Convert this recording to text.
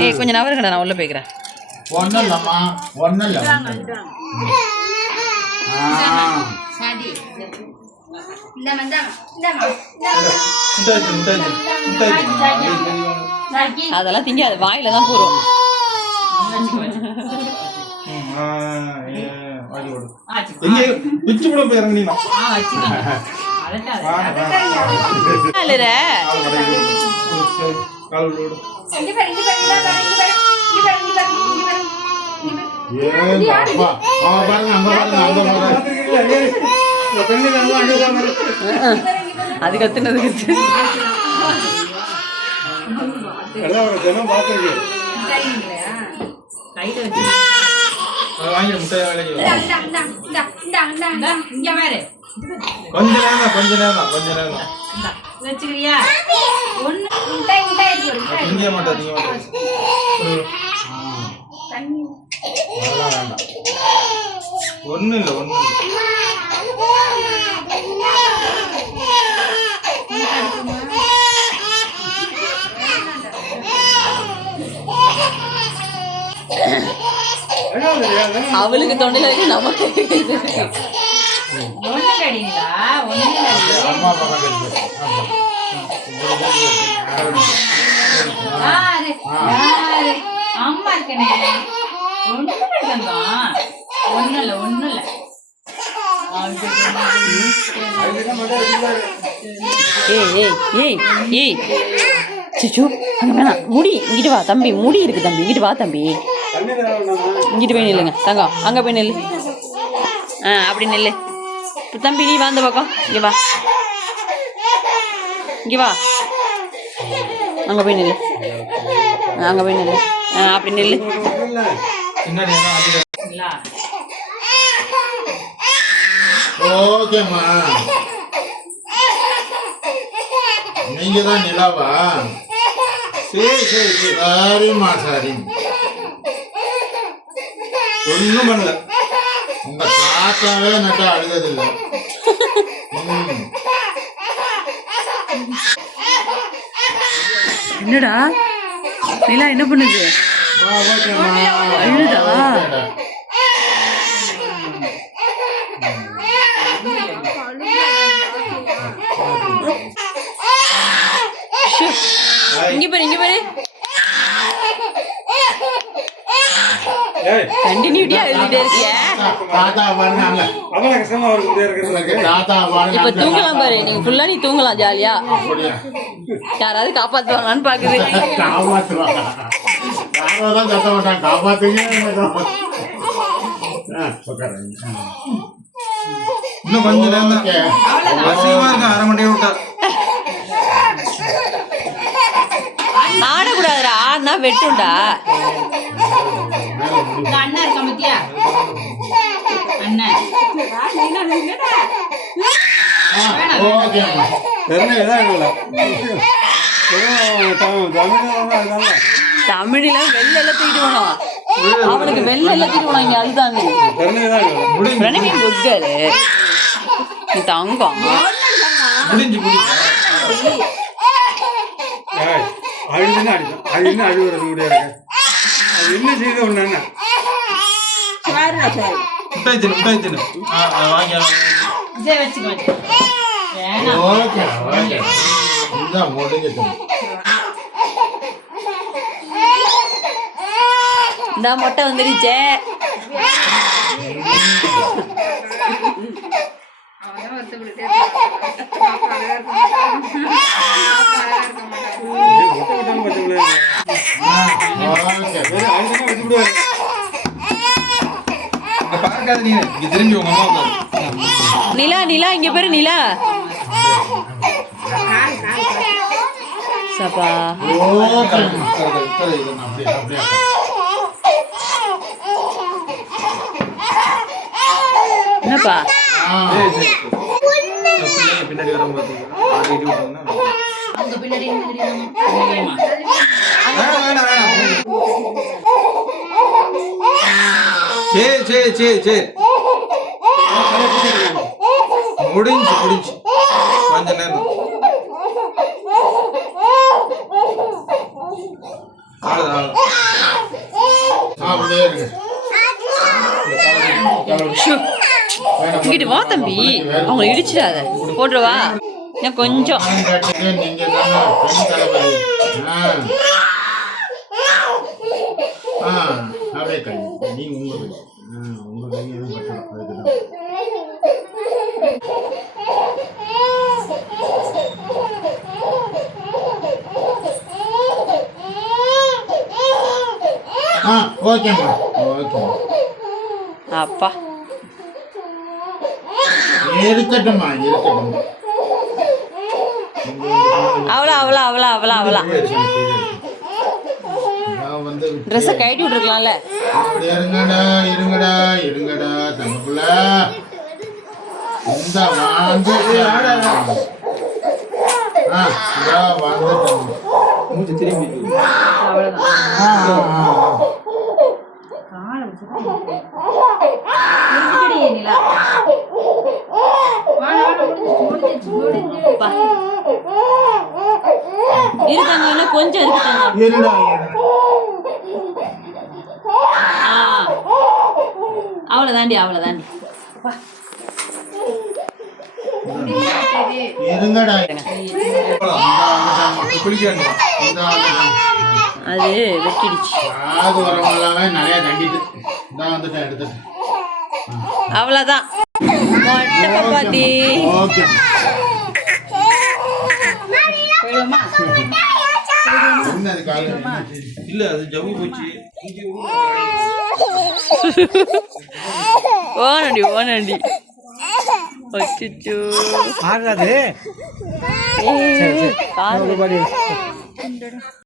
ஏய் கொஞ்சம் நவருங்கடா நான் உள்ள போய்க்கிறேன். ஒன்றும் இல்லைம்மா ஒன்றும் இல்லை அதெல்லாம் திங்காது வாயில தான் போறோம் எங்கே? பிச்சு கூட போய் இறங்குனீங்க அழுற அது கத்துனது கத்து வாங்கி முட்டை வேலைக்கு கொஞ்ச நேரம் கொஞ்ச நேரம் கொஞ்ச நேரம் வச்சுக்கிறியா? ஒண்ணு இங்க மட்டும் இங்க மட்டும் வேண்டாம். ஒண்ணு இல்ல ஒண்ணு அவளுக்கு தொண்டையில நமக்கு ஒண்ணு அம்மா இருக்கனே. ஒண்ணு தங்கம் ஒண்ணு இல்ல இல்ல முடி இங்கிட்டு வா தம்பி. முடி இருக்கு தம்பி. இங்கிட்டு வா தம்பி. இங்கிட்டு போய் நில்லுங்க. தங்கம் அங்க போய் நில்லு. ஆ அப்படி நில்லு. தம்பி நீ வா அந்த பக்கம் இங்கே வா இங்கே வா அங்கே போய் நில்லு அங்கே போய் நில்லு அப்படி நில்லு ஓகேம்மா நீங்க தான் நிலாவா சரி சரி சரி சரிம்மா சரிம்மா ஒன்றும் பண்ணல உங்க தாத்தாவே நட்டா அழுததில்லை. என்னடா? நிலா என்ன பண்ணுது. அழுதா? இங்க பாரு இங்க பாரு. கண்டினியூட்டியா எழுதிட்டே இருக்கிய? தாத்தா கஷ்டமா இப்ப தூங்கலாம் பாரு நீங்க ஃபுல்லா நீ தூங்கலாம் ஜாலியா. யாராவது காப்பாத்துவாங்களான்னு பாக்குது. காப்பாத்துவாங்க. யாரும் சத்த மாட்டாங்க காப்பாத்துங்க. ஆ, உட்காருங்க. இன்னும் கொஞ்ச நேரம் தான். ஓகே. அசிங்கமா இருக்கு அரை மணி நேரம் விட்டா. ஆடக்கூடாதுடா ஆனா வெட்டும்டா. உங்க அண்ணா இருக்கான் பத்தியா? அண்ணன் தமிழில வெள்ள எல்லாம் தூக்கிட்டு போனோம். அவனுக்கு வெள்ள எல்லாம் தூக்கிட்டு போனோம் இங்க அதுதான். பிரணவி புத்தரு நீ அழுதுன்னு அழுது அழுதுன்னு அழுகுறது முடியாது. என்ன செய்த ஒண்ணு முட்டை தின்னு முட்டை தின்னு வாங்க இதே வச்சுக்கோ ஓகே ஓகே. இந்த முடிஞ்சு இந்த மொட்டை வந்துருச்சே நிலா நிலா இங்க பேரு நிலா. சபா. என்னப்பா? பின்னாடி சரி சரி சரி சரி முடிஞ்சு முடிஞ்சு கொஞ்ச நேரம் இங்கிட்டு வா தம்பி அவங்க இடிச்சிடாத போட்டுருவா நான் கொஞ்சம் நான் கேட்டது நீங்க தானே பெண் தளபதி. ஆ. ஆ, அப்படியே கை. நீங்க உங்க கை. ஆ, உங்க கை எதுவும் பற்றல. அதுக்குதான். ஆ, ஓகேம்மா ஓகேம்மா அப்பா இருக்கட்டும்மா இருக்கட்டும் அவளா அவளா அவளா அவளா அவளா. நான் வந்து ட்ரெஸ்ஸை கழட்டி விட்டுருக்கலாம்ல. அப்படி இருங்கடா இருங்கடா இருங்கடா தங்கப்புல இந்த வந்து மூஞ்சி திரும்பி ஆ, ஆ, ஆ. காலை வச்சுடி நிலா வாழ வாழ முடிஞ்சு முடிஞ்சு பா. இருக்காங்க இன்னும் கொஞ்சம் இருக்காங்க. இருடா இருடா. ஆ. அவ்வளோ தாண்டி அவ்வளோ தாண்டி இருங்கடா இந்தா வந்துட்டாம்மா. குளிக்கிறாங்க இந்தா வந்துட்டான். அது வெட்டிடுச்சு அவ்வளோதான் மொட்டை பாப்பாத்தி காது இல்ல அது ஜவ்வு போச்சு. ஓனண்டி ஓனண்டி. அச்சோ ஆகாது. பாடி